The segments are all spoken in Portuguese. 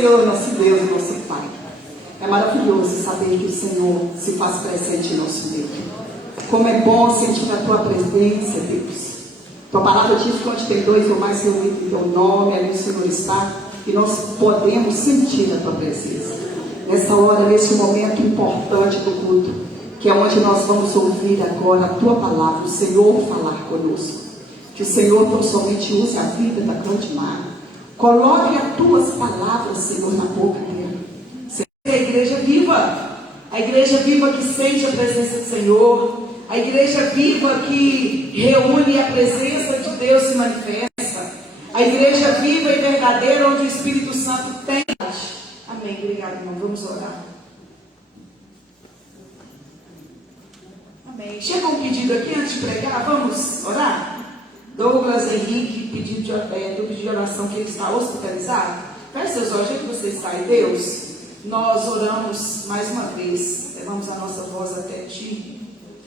Senhor, nosso Deus e nosso Pai. É maravilhoso saber que o Senhor se faz presente em nosso meio. Como é bom sentir a Tua presença, Deus. Tua palavra diz que onde tem dois ou mais reunidos em Teu nome, ali o Senhor está, e nós podemos sentir a Tua presença. Nessa hora, nesse momento importante do culto, que é onde nós vamos ouvir agora a Tua palavra, o Senhor falar conosco. Que o Senhor não somente use a vida da Cláudia. Coloque as Tuas palavras, Senhor, na boca dele. A igreja viva, a igreja viva que sente a presença do Senhor, a igreja viva que reúne a presença de Deus se manifesta, a igreja viva e verdadeira onde o Espírito Santo tem. Amém. Obrigado, irmão. Vamos orar. Amém. Chega um pedido aqui antes de pregar, vamos orar? Douglas Henrique pedido de oração que ele está hospitalizado. Feche seus olhos, que você está em Deus. Nós oramos mais uma vez, levamos a nossa voz até Ti,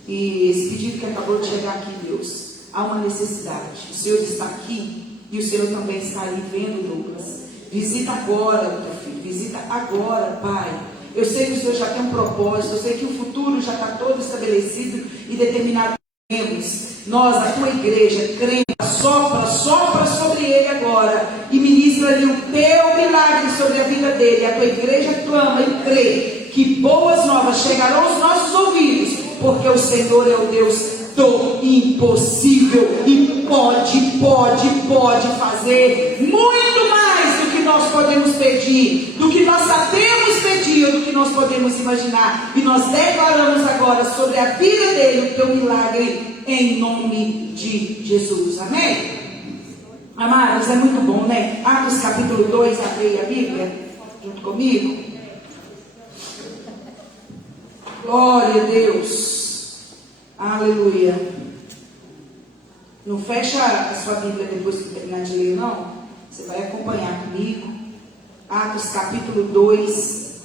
e esse pedido que acabou de chegar aqui, Deus, há uma necessidade. O Senhor está aqui e o Senhor também está ali vendo, Douglas. Visita agora, meu filho, visita agora, Pai. Eu sei que o Senhor já tem um propósito, eu sei que o futuro já está todo estabelecido e determinado. Nós, a Tua igreja, cremos, sopra sobre ele agora e ministra-lhe o Teu milagre sobre a vida dele. A Tua igreja clama e crê que boas novas chegarão aos nossos ouvidos, porque o Senhor é o Deus do impossível e pode fazer muito mais do que nós podemos pedir, do que nós sabemos pedir, ou do que nós podemos imaginar. E nós declaramos agora sobre a vida dele o Teu milagre em nome de Jesus. Amém? Amados, é muito bom, né? Atos capítulo 2, abri a Bíblia junto comigo. Glória a Deus. Aleluia. Não fecha a sua Bíblia depois que terminar de ler, não. Você vai acompanhar comigo. Atos capítulo 2,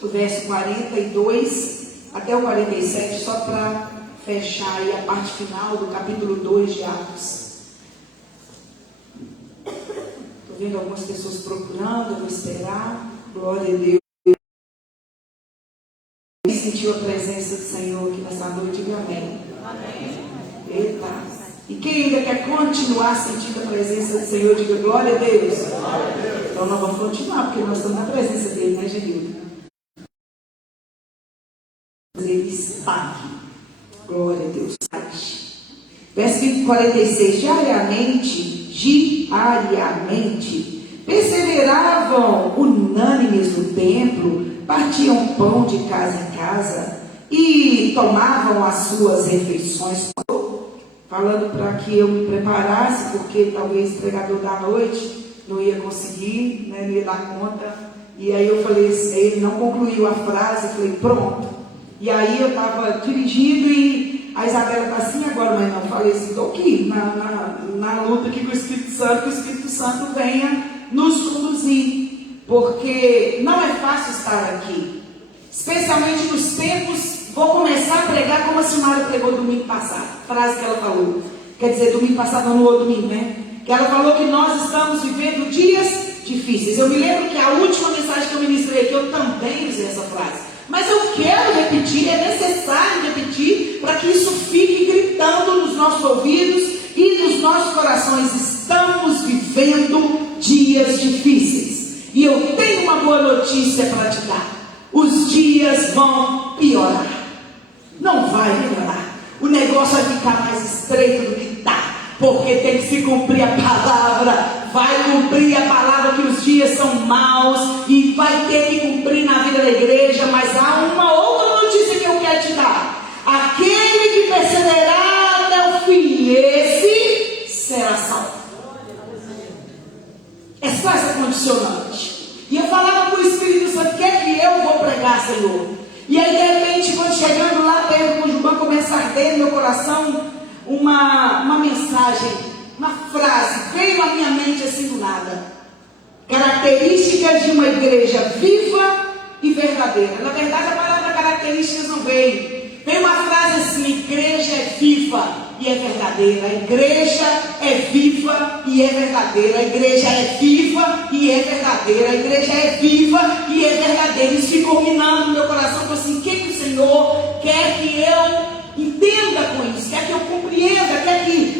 o verso 42 até o 47, só para fechar aí a parte final do capítulo 2 de Atos. Estou vendo algumas pessoas procurando, eu vou esperar. Glória a Deus. Sentiu a presença do Senhor aqui nessa noite, diga amém. Amém. Eita. E quem ainda quer continuar sentindo a presença do Senhor, diga glória a Deus. Glória a Deus. Então nós vamos continuar, porque nós estamos na presença dele, né, Genildo? Ele está aqui. Glória a Deus. Verso 46. Diariamente, perseveravam unânimes no templo, partiam pão de casa em casa e tomavam as suas refeições. Falando para que eu me preparasse, porque talvez o pregador da noite não ia conseguir, né, não ia dar conta. E aí eu falei, ele não concluiu a frase, eu falei, pronto. E aí eu estava dirigindo e a Isabela está assim agora, mas não, falei assim, estou aqui na luta aqui com o Espírito Santo, que o Espírito Santo venha nos conduzir, porque não é fácil estar aqui, especialmente nos tempos. Vou começar a pregar como a Silmara pregou domingo passado, frase que ela falou, quer dizer, domingo passado, não no outro domingo, né? Que ela falou que nós estamos vivendo dias difíceis. Eu me lembro que a última mensagem que eu ministrei aqui, eu também usei essa frase. Mas eu quero repetir, é necessário repetir, para que isso fique gritando nos nossos ouvidos e nos nossos corações. Estamos vivendo dias difíceis. E eu tenho uma boa notícia para te dar. Os dias vão piorar. Não vai melhorar. O negócio vai ficar mais estreito do que está. Porque tem que se cumprir a palavra. Vai cumprir a palavra que os dias são maus. E vai ter que cumprir na vida da igreja. Mas há uma outra notícia que eu quero te dar. Aquele que perseverar até o fim, esse será salvo. É só essa condicionante. E eu falava para o Espírito Santo, o que é que eu vou pregar, Senhor? E aí, de repente, quando chegando lá perto do Jubão, começa a arder no meu coração uma mensagem, uma frase, veio à minha mente assim do nada. Características de uma igreja viva e verdadeira. Na verdade, a palavra características não veio. Veio uma frase assim, igreja é viva e é verdadeira. A igreja é viva e é verdadeira. A igreja é viva e é verdadeira. A igreja é viva e é verdadeira. Isso ficou minando no meu coração. Eu assim, o que o Senhor quer que eu entenda com isso? Quer que eu compreenda?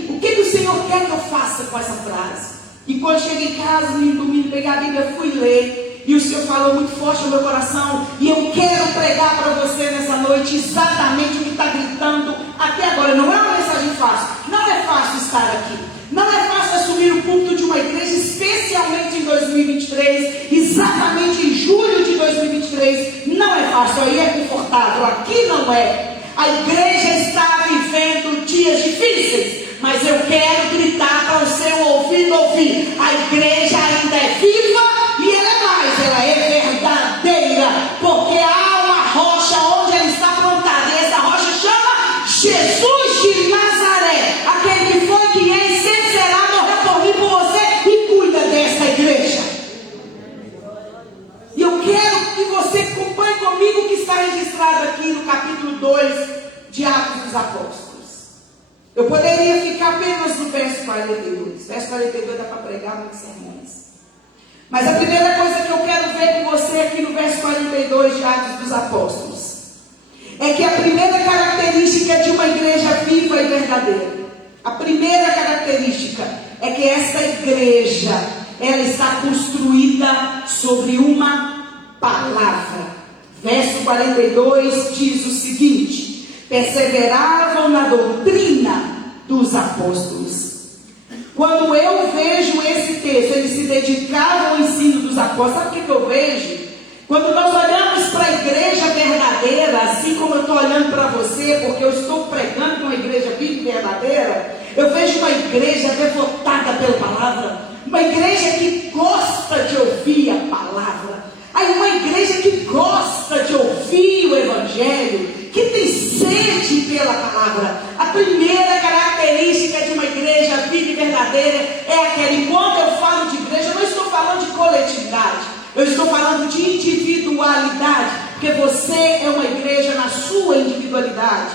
O que o Senhor quer que eu faça com essa frase? E quando cheguei em casa, no domingo, peguei a Bíblia, fui ler. E o Senhor falou muito forte no meu coração. E eu quero pregar para você nessa noite exatamente o que está gritando até agora. Não é uma mensagem fácil. Não é fácil estar aqui. Não é fácil assumir o púlpito de uma igreja, especialmente em 2023. Exatamente em julho de 2023. Não é fácil. Aí é confortável. Aqui não é. A igreja está vivendo dias difíceis. Mas eu quero gritar para o seu ouvido ouvir. A igreja ainda é viva e ela é mais. Ela é verdadeira. Porque há uma rocha onde ela está plantada. E essa rocha chama Jesus de Nazaré. Aquele que foi, que é e sempre será, morreu por mim, por você. E cuida dessa igreja. E eu quero que você acompanhe comigo o que está registrado aqui no capítulo 2 de Atos dos Apóstolos. Eu poderia ficar apenas no verso 42. Verso 42 dá para pregar muitos sermões. Mas a primeira coisa que eu quero ver com você aqui no verso 42 de Atos dos Apóstolos é que a primeira característica de uma igreja viva e verdadeira, a primeira característica é que essa igreja, ela está construída sobre uma palavra. Verso 42 diz o seguinte: perseveravam na doutrina dos apóstolos. Quando eu vejo esse texto, eles se dedicavam ao ensino dos apóstolos. Sabe o que eu vejo? Quando nós olhamos para a igreja verdadeira, assim como eu estou olhando para você, porque eu estou pregando uma igreja viva e verdadeira, eu vejo uma igreja devotada pela palavra, uma igreja que gosta de ouvir a palavra, aí uma igreja que gosta de ouvir o evangelho, que tem sede pela palavra. A primeira característica de uma igreja viva e verdadeira é aquela. Quando eu falo de igreja, eu não estou falando de coletividade, eu estou falando de individualidade, porque você é uma igreja na sua individualidade.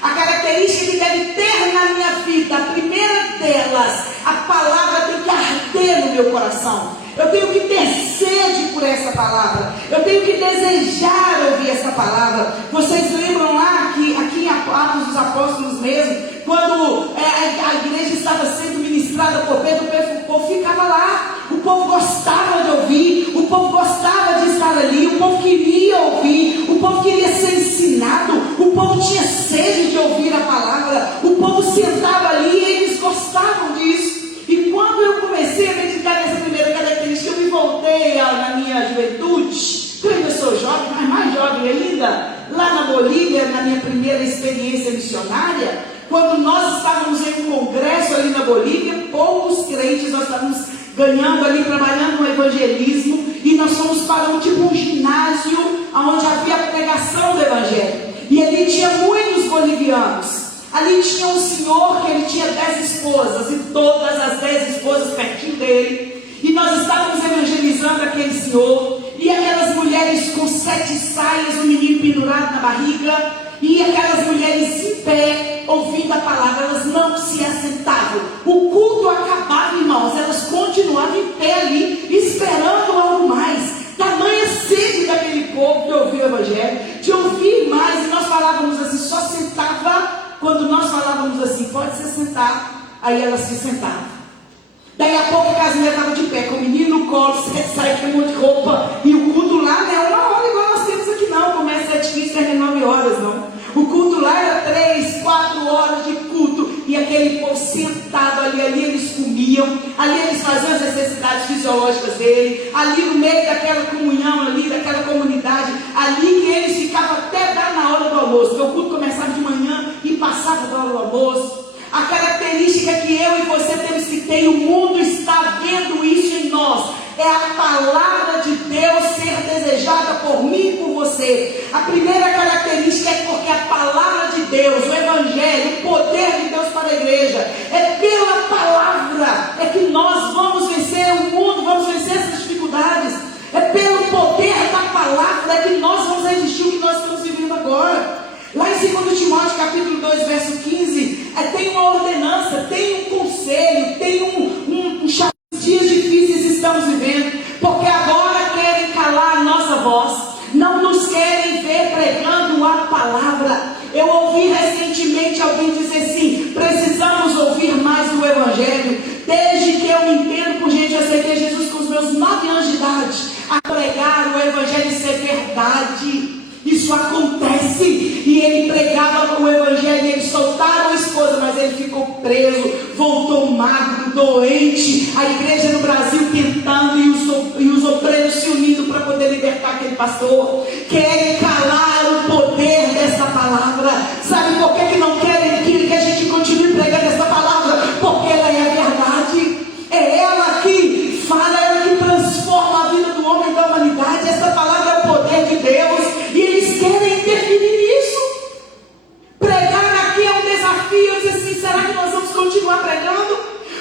A característica que deve ter na minha vida, a primeira delas, a palavra tem que arder no meu coração. Eu tenho que ter sede por essa palavra. Eu tenho que desejar ouvir essa palavra. Vocês lembram lá que aqui em Atos dos Apóstolos mesmo, quando a igreja estava sendo ministrada por Pedro, o povo ficava lá. O povo gostava de ouvir, o povo gostava de estar ali, o povo queria ouvir, o povo queria ser ensinado, o povo tinha sede de ouvir a palavra, o povo sentava ali e eles gostavam disso. E quando eu comecei a meditar nessa primeira característica, eu me voltei na minha juventude, eu ainda sou jovem, mas mais jovem ainda, lá na Bolívia, na minha primeira experiência missionária, quando nós estávamos em um congresso ali na Bolívia, poucos crentes, nós estávamos ganhando ali, trabalhando no evangelismo, e nós fomos para um ginásio, onde havia a pregação do evangelho, e ali tinha muitos bolivianos. Ali tinha um senhor que ele tinha 10 esposas, e todas as 10 esposas pertinho dele, e nós estávamos evangelizando aquele senhor, e aquelas mulheres com 7 saias, um menino pendurado na barriga, e aquelas mulheres em pé, ouvindo a palavra, elas não se assentavam. O culto acabava, irmãos, elas continuavam em pé ali, esperando algo mais. Tamanha sede daquele povo de ouvir o evangelho, de ouvir mais, e nós falávamos assim, só sentava quando nós falávamos assim, pode se sentar, aí elas se sentavam. Daí a pouco a casinha estava de pé, com o menino no colo, 7 saias, com um monte de roupa, e o culto lá não é 1 hora igual nós temos aqui não, começa 7h15, termina 9 horas não. O culto lá era 3, 4 horas de culto, e aquele povo sentado ali eles comiam, ali eles faziam as necessidades fisiológicas dele, ali no meio daquela comunhão ali, daquela comunidade, ali que eles ficavam até dar na hora do almoço, porque o culto começava de manhã e passava da hora do almoço. A característica que eu e você temos que ter, e o mundo está vendo isso em nós, é a palavra de Deus ser desejada por mim e por você. A primeira característica é porque a palavra de Deus, o evangelho, o poder de Deus para a igreja, é pela palavra, é que nós vamos vencer o mundo, vamos vencer essas dificuldades, é pelo poder da palavra, é que nós vamos resistir o que nós estamos vivendo agora. Lá em 2 Timóteo capítulo 2, verso 15, tem uma ordenança, tem um conselho, tem um palavra. Eu ouvi recentemente alguém dizer assim: precisamos ouvir mais do Evangelho. Desde que eu me entendo por gente, eu aceitei Jesus com os meus 9 anos de idade, a pregar o Evangelho ser verdade. Isso acontece. E ele pregava o Evangelho, e eles soltaram a esposa, mas ele ficou preso, voltou magro, doente. A igreja no Brasil tentando, e os obreiros se unindo para poder libertar aquele pastor. Querem calar o poder dessa palavra. Sabe por que não querem que a gente continue pregando essa palavra? Porque ela é a verdade. É ela que fala, é ela que transforma a vida do homem e da humanidade. Essa palavra é o poder de Deus, e eles querem interferir nisso. Pregar aqui é um desafio. Eu disse assim: será que nós vamos continuar pregando?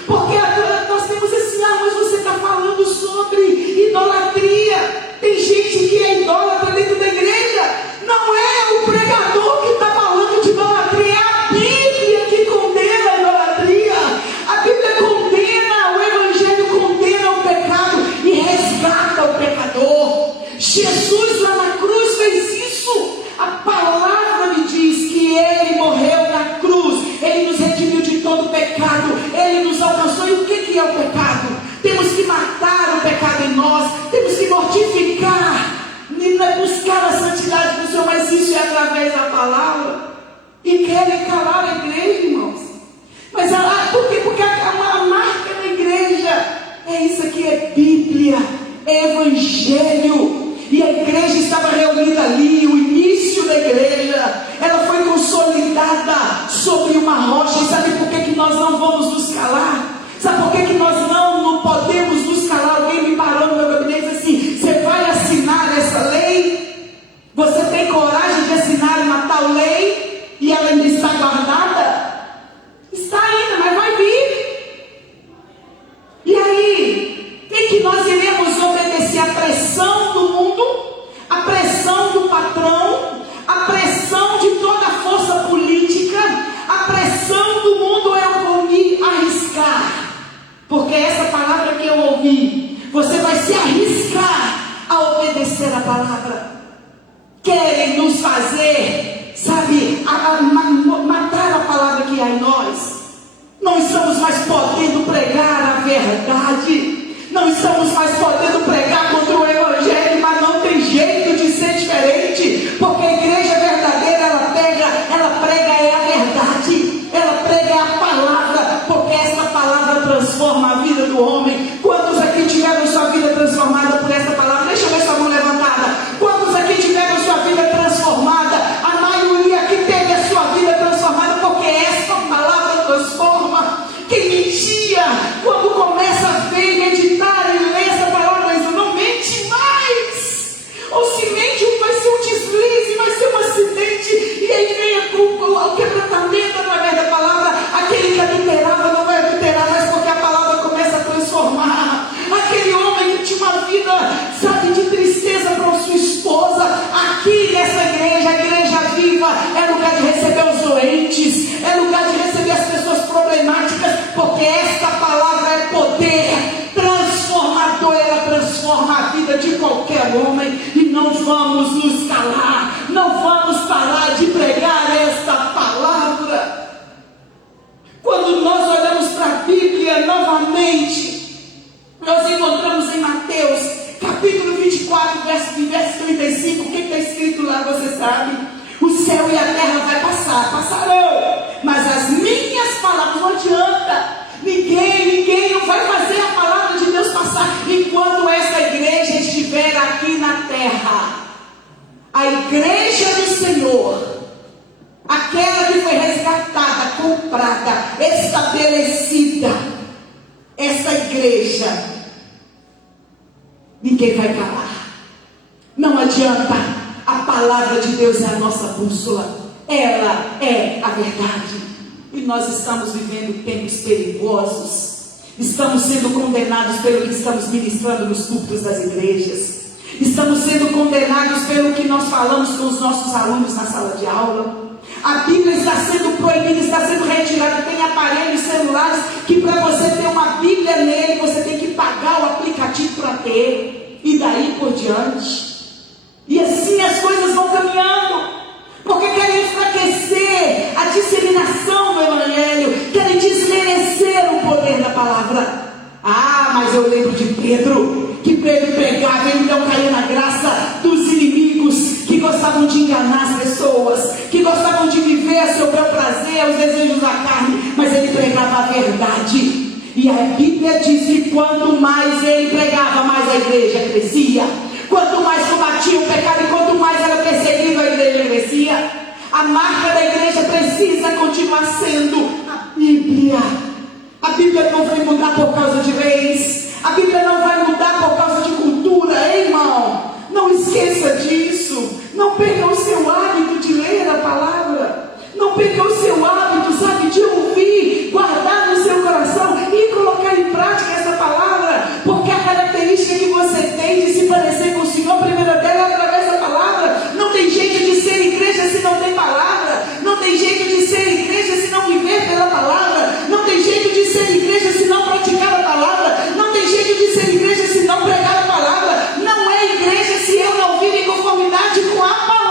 Porque agora nós temos assim: mas você está falando sobre idolatria. Tem gente que é idólatra dentro da igreja. Não é o pregador que está falando de idolatria, é a Bíblia que condena a idolatria. A Bíblia condena, o Evangelho condena o pecado e resgata o pecador. Jesus lá na cruz fez isso. A palavra me diz que Ele morreu na cruz, Ele nos redimiu de todo pecado, Ele nos alcançou. E o que é o pecado? Temos que matar o pecado em nós, temos que mortificar, não é buscar a santidade do Senhor, mas isso é através da palavra. E querem calar a igreja, irmãos. Mas por quê? Porque a marca da igreja é isso aqui, é Bíblia, é Evangelho. E a igreja estava reunida ali, o início da igreja, ela foi consolidada sobre uma rocha. E sabe por que nós não vamos nos calar? Sabe por que nós não podemos nos calar? Alguém me parou no meu gabinete e disse assim: você vai assinar essa lei? Você tem coragem de assinar uma tal lei? E ela ainda está guardada? Está ainda, mas vai vir. E aí, em que nós iremos obedecer à pressão do mundo, à pressão do patrão, à pressão de toda a força política? A pressão do mundo eu vou me arriscar. Porque essa palavra que eu ouvi, você vai se arriscar a obedecer a palavra. Querem nos fazer, sabe, matar a palavra que há em nós. Não estamos mais podendo pregar a verdade. Não estamos mais podendo pregar contra o Evangelho, mas não tem jeito de ser diferente. Porque a igreja verdadeira, ela prega é a verdade. Ela prega é a palavra, porque essa palavra transforma a vida do homem. Quantos aqui tiveram sua vida transformada por essa palavra? Deixa eu ver sua mão levantada. Quantos aqui tiveram sua vida transformada? A maioria aqui teve a sua vida transformada, porque essa palavra transforma. Quem mentia, quando começa a ver, meditar e ler essa palavra, diz: não mente mais. Ou se mente, vai ser um deslize, vai ser um acidente, e aí vem o quebrantamento através da palavra. Aquele que adulterava não vai adulterar mais, porque a palavra começa a transformar. Aquele homem que tinha uma vida, sabe, de tristeza para sua esposa, aqui nessa igreja, a igreja viva, é lugar de receber os doentes, é lugar de receber as pessoas problemáticas, porque esta palavra é poder transformador. Ela transforma a vida de qualquer homem. E não vamos nos calar, não vamos parar de pregar esta palavra. Quando nós olhamos para a Bíblia novamente, nós encontramos em Mateus capítulo 24, verso 35, o que está escrito lá, você sabe? O céu e a terra vai passar, passarão, mas as minhas palavras, não adianta, ninguém não vai fazer a palavra de Deus passar enquanto essa igreja estiver aqui na terra. A igreja do Senhor, aquela que foi resgatada, comprada, estabelecida, essa igreja, ninguém vai calar. Não adianta, a palavra de Deus é a nossa bússola, ela é a verdade. E nós estamos vivendo tempos perigosos, estamos sendo condenados pelo que estamos ministrando nos cultos das igrejas, estamos sendo condenados pelo que nós falamos com os nossos alunos na sala de aula. A Bíblia está sendo proibida, está sendo retirada. Tem aparelhos celulares que para você ter uma Bíblia nele, você tem que pagar o aplicativo para ter. E daí por diante. E assim as coisas vão caminhando. Por que eu lembro de Pedro, que Pedro pregava, ele não caía na graça dos inimigos, que gostavam de enganar as pessoas, que gostavam de viver a seu bel prazer, os desejos da carne, mas ele pregava a verdade. E a Bíblia diz que quanto mais ele pregava, mais a igreja crescia. Quanto mais combatia o pecado e quanto mais era perseguido, a igreja crescia. A marca da igreja precisa continuar sendo a Bíblia. A Bíblia não vai mudar por causa de leis. A Bíblia não vai mudar por causa de cultura, hein, irmão? Não esqueça disso. Não perca o seu hábito de ler a palavra. Não perca o seu hábito, sabe, de ouvir, guardar no seu coração e colocar em prática essa palavra. Porque a característica que você tem de se parecer com o Senhor, a primeira dela é através da palavra. Não tem jeito de ser igreja se não tem palavra. Não tem jeito de ser igreja se não viver pela palavra. Não tem jeito de ser igreja se não praticar a palavra. Não tem jeito de ser igreja se não pregar a palavra. Não é igreja se eu não vivo em conformidade com a palavra.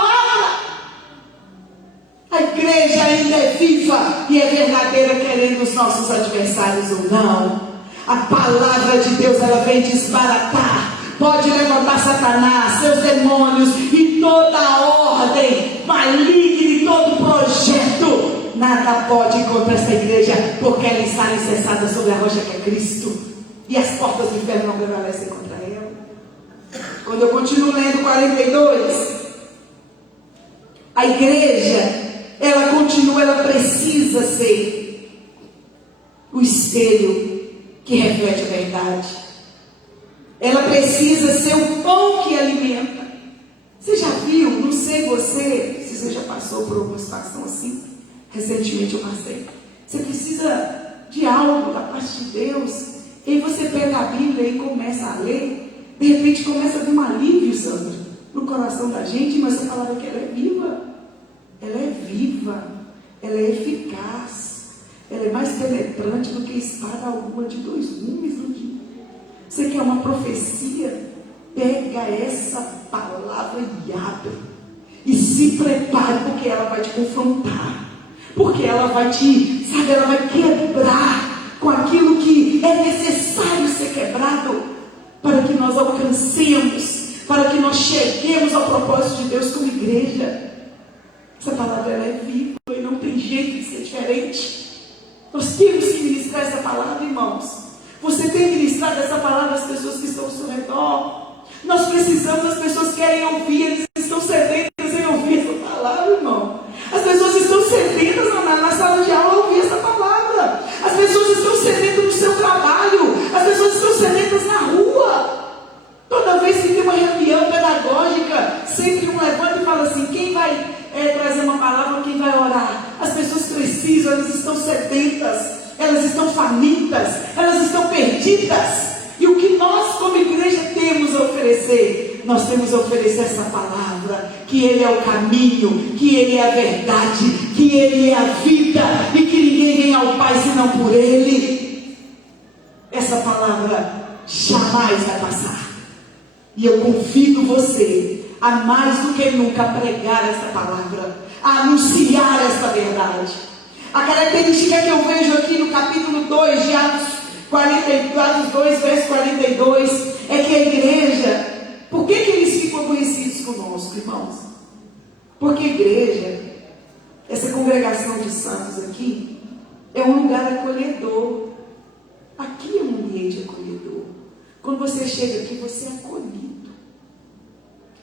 A igreja ainda é viva e é verdadeira, querendo os nossos adversários ou não. A palavra de Deus, ela vem desbaratar, pode levantar Satanás, seus demônios e toda a ordem maligna e todo projeto. Nada pode ir contra esta igreja, porque ela está alicerçada sobre a rocha que é Cristo, e as portas do inferno não prevalecem contra ela. Quando eu continuo lendo 42, a igreja, ela continua, ela precisa ser o espelho que reflete a verdade. Ela precisa ser o pão que alimenta. Você já viu, não sei você, se você já passou por alguma situação assim, recentemente eu passei. Você precisa de algo da parte de Deus, e aí você pega a Bíblia e começa a ler, de repente começa a vir um alívio, Sandra, no coração da gente, mas essa palavra que ela é viva. Ela é viva, ela é eficaz, ela é mais penetrante do que espada alguma de 2 gumes no dia. Você quer uma profecia? Pega essa palavra e abre. E se prepare, porque ela vai te confrontar. Porque ela vai te, sabe, ela vai quebrar com aquilo que é necessário ser quebrado, para que nós alcancemos, para que nós cheguemos ao propósito de Deus como igreja. Essa palavra, ela é viva e não tem jeito de ser diferente. Nós temos que ministrar essa palavra, irmãos. Você tem ministrado essa palavra às pessoas que estão ao seu redor. Nós precisamos, as pessoas querem ouvir, eles estão sedentas em ouvir essa palavra, irmão. As pessoas estão sedentas na sala de aula a ouvir essa palavra. As pessoas estão sedentas no seu trabalho. As pessoas estão sedentas na rua. Toda vez que tem uma reunião pedagógica, sempre um levanta e fala assim: quem vai trazer uma palavra, quem vai orar? As pessoas precisam, elas estão sedentas, elas estão famintas, elas estão perdidas. E o que nós como igreja temos a oferecer? Nós temos a oferecer essa palavra, que Ele é o caminho, que Ele é a verdade, que Ele é a vida, e que ninguém vem ao Pai senão por Ele. Essa palavra jamais vai passar. E eu convido você a mais do que nunca pregar essa palavra, a anunciar esta verdade. A característica que eu vejo aqui no capítulo 2 de Atos 2, verso 42, é que a igreja, por que eles ficam conhecidos conosco, irmãos? Porque a igreja, essa congregação de santos aqui, é um lugar acolhedor. Aqui é um ambiente acolhedor. Quando você chega aqui, você é acolhido.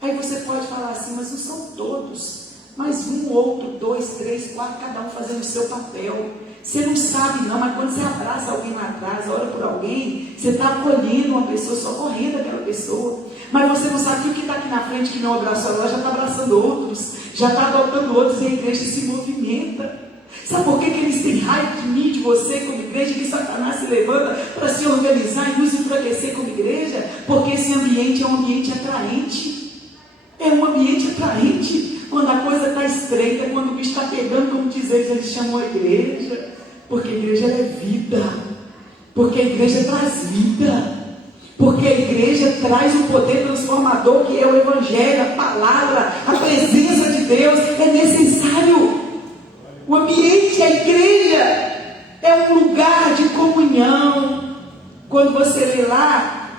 Aí você pode falar assim: mas não são todos, mas um, outro, 2, 3, 4, cada um fazendo o seu papel. Você não sabe não, mas quando você abraça alguém lá atrás, ora por alguém, você está acolhendo uma pessoa, socorrendo aquela pessoa. Mas você não sabe que o que está aqui na frente, que não abraçou ela, já está abraçando outros, já está adotando outros, e a igreja se movimenta. Sabe por que eles têm raiva de mim, de você como igreja, que Satanás se levanta para se organizar e nos enfraquecer como igreja? Porque esse ambiente é um ambiente atraente. É um ambiente atraente. Quando a coisa está estreita, quando o bicho está pegando, como diz eles chamam a igreja. Porque a igreja é vida. Porque a igreja traz vida. Porque a igreja traz o poder transformador que é o Evangelho, a palavra, a presença de Deus. É necessário. O ambiente, a igreja, é um lugar de comunhão. Quando você lê lá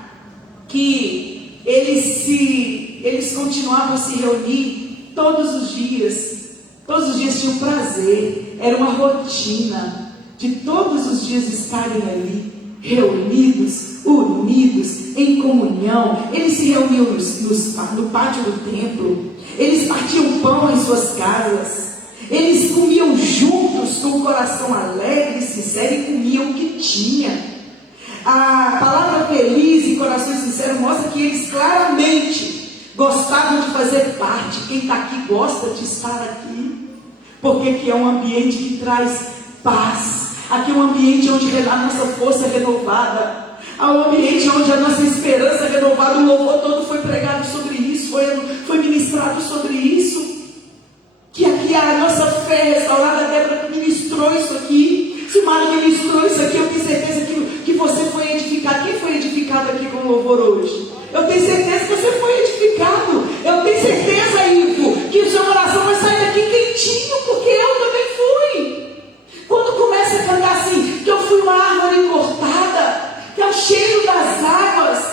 que eles continuavam a se reunir todos os dias tinham prazer, era uma rotina de todos os dias estarem ali, reunidos, unidos, em comunhão. Eles se reuniam no pátio do templo, eles partiam pão em suas casas, eles comiam juntos com o coração alegre e sincero e comiam o que tinha. A palavra feliz e coração sincero mostra que eles claramente gostavam de fazer parte. Quem está aqui gosta de estar aqui, porque aqui é um ambiente que traz paz. Aqui é um ambiente onde a nossa força é renovada. É um ambiente onde a nossa esperança é renovada. O louvor todo foi pregado sobre isso, foi ministrado sobre isso. Que aqui a nossa fé restaurada, a Débora ministrou isso aqui. Se o Mário ministrou isso aqui, eu tenho certeza que você foi edificado. Quem foi edificado aqui com o louvor hoje? Eu tenho certeza que você foi edificado. Eu tenho certeza, Ivo, que o seu coração vai sair daqui quentinho, porque eu também fui. Quando começa a cantar assim, que eu fui uma árvore cortada, que é o cheiro das águas,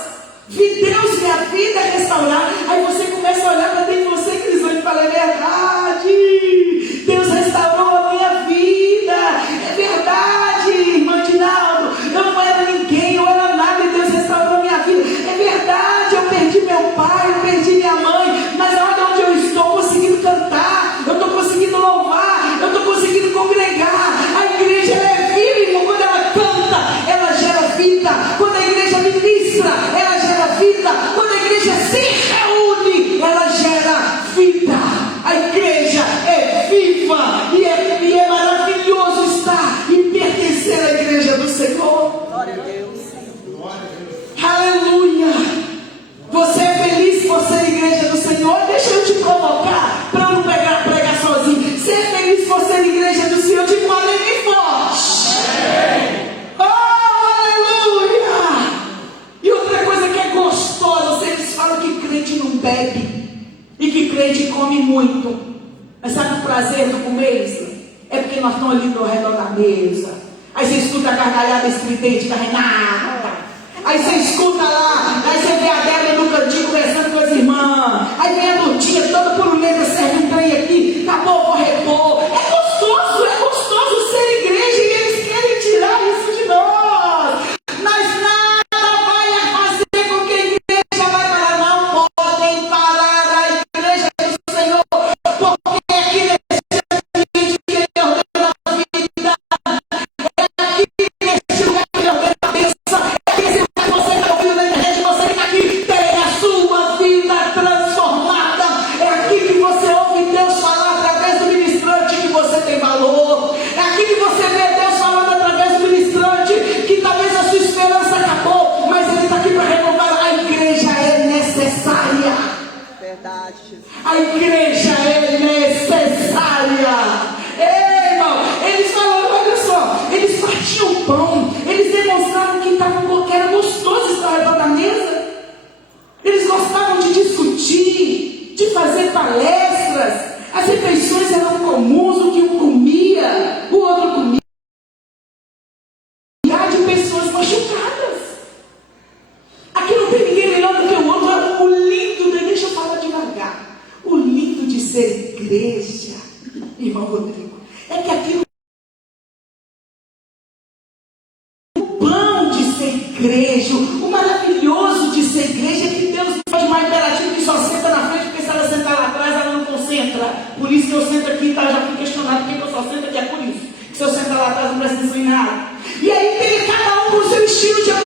vi Deus, minha vida restaurar. Aí você começa a olhar para dentro de você, Crisângela, e fala: é verdade, Deus restaurou a minha vida. É verdade, irmã Dinaldo, eu não era ninguém, eu era nada, e Deus restaurou a minha vida. É verdade, eu perdi meu pai, eu perdi minha mãe, mas olha onde eu estou conseguindo cantar, eu estou conseguindo louvar, eu estou conseguindo congregar. A igreja é viva, irmão. Quando ela canta, ela gera vida. Quando a igreja ministra, ela gera vida. Quando a igreja se reúne, ela gera vida. A igreja é viva e é maravilhoso estar e pertencer à igreja do Senhor. Glória a Deus. Aleluia. Você é feliz por ser igreja do Senhor? Deixa eu te provocar para eu não pregar sozinho. Ser feliz por ser igreja do Senhor, de uma alegria bem forte. Oh, aleluia. E outra coisa que é gostosa, vocês falam que crente não bebe e que crente come muito. Mas sabe o prazer do comer? É porque nós estamos ali ao redor da mesa. Aí você escuta a gargalhada estridente da Renata. Aí você escuta lá, aí você vê a Débora no cantinho conversando com as irmãs. Aí vem a Lourdinha toda purulenta, serve um trem aqui, acabou, vou repor. É gostoso ser igreja e eles querem tirar isso de nós. Mas nada vai fazer com que a igreja vai parar. Não podem parar a igreja do Senhor, porque aqui nesse ambiente que Ele ordena a vida, é aqui nesse lugar que Ele ordena a bênção, é aqui nesse lugar que você está ouvindo na internet, você que está aqui, tem a sua vida transformada. É aqui que você ouve Deus falar através do ministrante que você tem valor. É aqui que você vê Deus falando através do ministrante que talvez a sua esperança acabou, mas Ele está aqui para renovar. A igreja é necessária. Verdade, Jesus. A igreja é necessária. Ei, irmão, eles falaram, olha só, eles partiam pão, eles demonstraram que era gostoso estar ao redor da mesa. Eles gostavam de discutir, de fazer palestras. As refeições eram comuns, o que um comia, o outro comia. De pessoas machucadas. Aqui não tem ninguém melhor do que o outro. O lindo, deixa eu falar devagar. O lindo de ser igreja, irmão Rodrigo, é que aqui o bom de ser igreja, o maravilhoso de ser igreja é que Deus não é mais imperativo que só senta na frente, porque se ela sentar lá atrás, ela não concentra. Por isso que eu sento aqui, tá? Já fui questionado porque eu só sento aqui, é por isso. Que se eu sentar lá atrás, não presta atenção em nada. E aí tem cada um com o seu estilo de